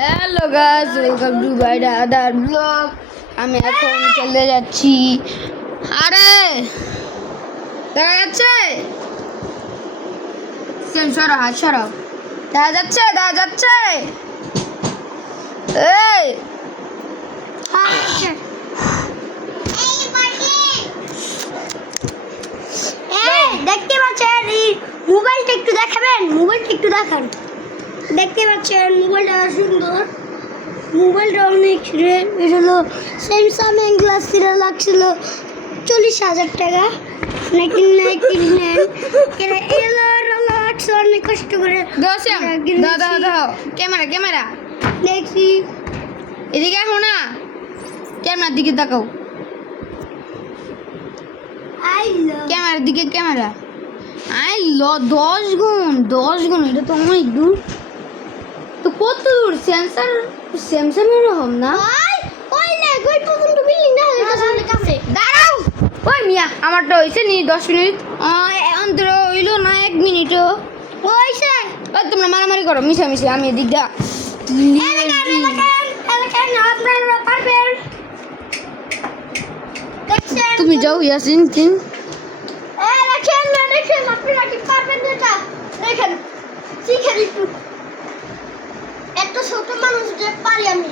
Hello guys, welcome to my other blog. আমি এখন চলে যাচ্ছি। আরে দেখা যাচ্ছে? সরো, হাত সরাও। দেখা যাচ্ছে? দেখা যাচ্ছে? এই দেখতে পাচ্ছেন মোবাইলটা একটু দেখাবেন, মোবাইলটা একটু দেখান। দেখতে পাচ্ছেন মোবাইলটা সুন্দর, মোবাইলটা অনেক এটা হলো স্যামসাং গ্লাস সিরা লাগছিল 40,000 টাকা। নাকি কিনলেন অনেক কষ্ট করে দাও ক্যামেরা ক্যামেরা দেখছি। এদিকে আসো না, ক্যামেরার দিকে তাকাও। ক্যামেরার দিকে ক্যামেরা। আই ল 10 গুণ এটা তো অনেক দূর। তো কত দূর? স্যামসাং এরকম না? দাঁড়াও ওই মিয়া, আমারটা হয়েছে নি 10 মিনিট অন্তর হইলো না 1 মিনিটও হয়েছে। ওই তোমরা মারামারি করো মিশামিশি, আমি এদিক দা তুমি যাও ইয়াসিন তিন একটা ছোট মানুষ যে পারি আমি।